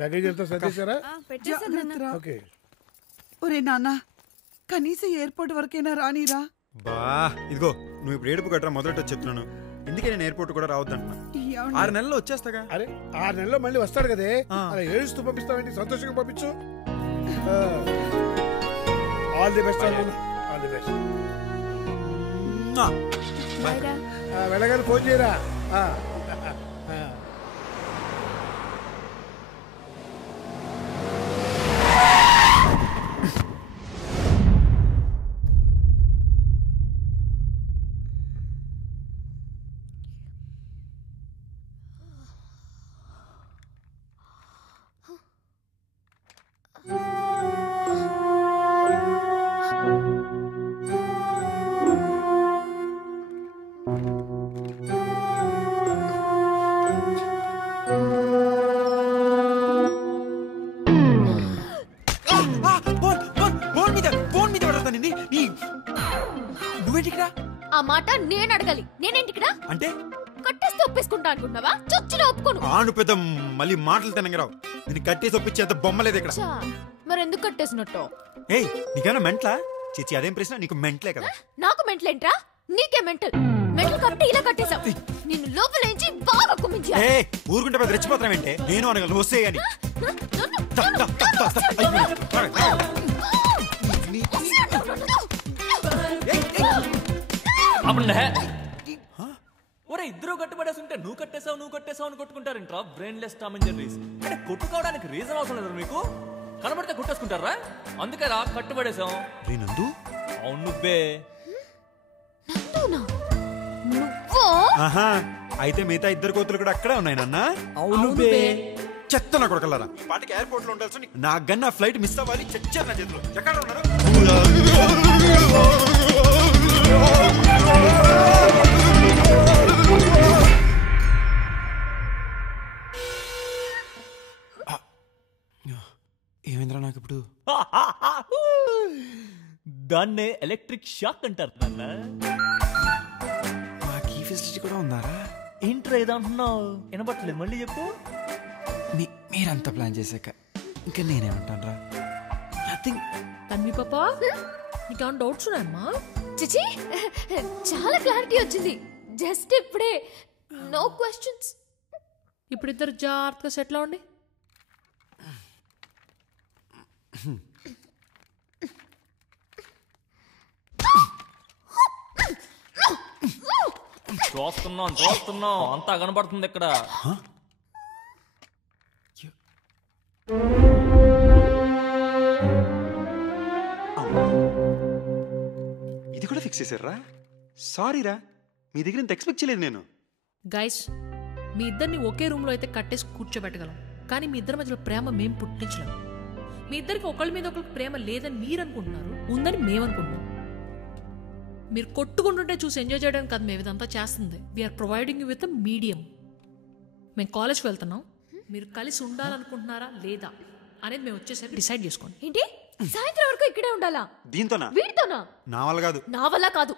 Luggage అంతా సర్దేశారా? Okay. ఒరే నాన్న, కనీసం ఎయిర్పోర్ట్ వరకైనా రానిరా. బా ఇదిగో నువ్వు ఇప్పుడు ఏడుపు గట్రా మొదట చెప్తున్నాను. ఎందుకే నేను ఎయిర్పోర్ట్ కూడా రావద్దంటున్నా. 6 నెలల్లో వచ్చేస్తాగా. అరే 6 నెలల్లో మళ్ళీ వస్తాడు కదే, అలా ఏడుస్తూ పంపిస్తావేంటి? సంతోషంగా పంపించు. All the best. All the best. వెళ్ళగానే ఫోన్ చేయరా. ఆ మాట నేను అడగాలి. నేనేంటికిరా అంటే కట్టేస్తే ఒప్పేసుకుంటా అనుకుంటున్నావా? చొచ్చులో ఒప్పుకోను. ఆను పెద్ద మళ్ళీ మాటలు తినగరావు. నేను కట్టేసి ఒప్పించేంత బొమ్మలేదు ఇక్కడ. మరి ఎందుకు కట్టేసినట్టు? ఏయ్ నీకేనా మెంట్లా? చిచి అదేం ప్రశ్న, నీకు మెంట్లే కదా. నాకు మెంటలేంట్రా? నీకే మెంటల్. మెంటల్ కట్టి ఇలా కట్టేశావు. నిన్ను లోపలేంచి బాగా కుమ్మించా. ఏయ్ ఊరుకుంటే పెద్ద రెచ్చిపోతావేంటే? నేను అనగలను వస్తే అని. ఒరే ఇద్దరు కట్టుబడేస్తుంటే నువ్వు కట్టేసావు అని కొట్టుకుంటారంట్రా. Brainless Tom and Jerrys. అంటే కొట్టుకోవడానికి రీజన్ అవసరం లేదు మీకు. కనబడితే కొట్టేసుకుంటారా? అందుకేరా కట్టుబడేసాం. నందు అవును నువ్వే. అయితే మిగతా 2 కోతులు కూడా అక్కడే ఉన్నాయి నాన్న. అవును చెత్త నా కొడకలరా. పాటికి ఎయిర్పోర్ట్ లో ఉండాల్సి నా గన్న ఫ్లైట్ మిస్ అవ్వాలి. చచ్చారు నా చేతిలో. ఎక్కడ ఉన్నారు? ఏమైందిరా నాకు ఇప్పుడు? దాన్నే ఎలక్ట్రిక్ షాక్ అంటారు నాన్న. మాకు ఈ ఫెసిలిటీ కూడా ఉందారా? ఏంట్రా ఏదో అంటున్నావు? వినపట్లేదు, మళ్ళీ చెప్పు. మీరంతా ప్లాన్ చేశాక ఇంకా నేనేమంటాను రా? నథింగ్. తన్వి పాపా, నీకేమైనా డౌట్స్ ఉన్నాయమ్మా? చిచి, చాలా క్లారిటీ వచ్చింది జస్ట్ ఇప్పుడే. No questions. ఇప్పుడు ఇద్దరు జాగ్రత్తగా సెటిల్ అవ్వండి. చూస్తున్నాం అంతా కనబడుతుంది ఇక్కడ. ఇది కూడా ఫిక్స్ చేశారా? సారీరా, మీ దగ్గర ఇంత ఎక్స్పెక్ట్ చేయలేదు నేను. గైస్, మీ ఇద్దరిని ఒకే రూమ్లో అయితే కట్టేసి కూర్చోబెట్టగలం, కానీ మీ ఇద్దరి మధ్యలో ప్రేమ మేము పుట్టించలేము. మీ ఇద్దరికి ఒకళ్ళ మీద ఒకరికి ప్రేమ లేదని మీరు అనుకుంటున్నారు, ఉందని మేము అనుకుంటున్నాం. మీరు కొట్టుకుంటుంటే చూసి ఎంజాయ్ చేయడానికి కాదు మేము ఇదంతా చేస్తుంది. We're providing you with a medium. మేము కాలేజ్కి వెళ్తున్నాం, మీరు కలిసి ఉండాలనుకుంటున్నారా లేదా అనేది మేము వచ్చేసరికి డిసైడ్ చేసుకోండి. ఏంటి సాయంత్రం వరకు ఇక్కడే ఉండాలా? దీంతోనా? వీడితోనా? నా వల్ల కాదు. నా వల్ల కాదు.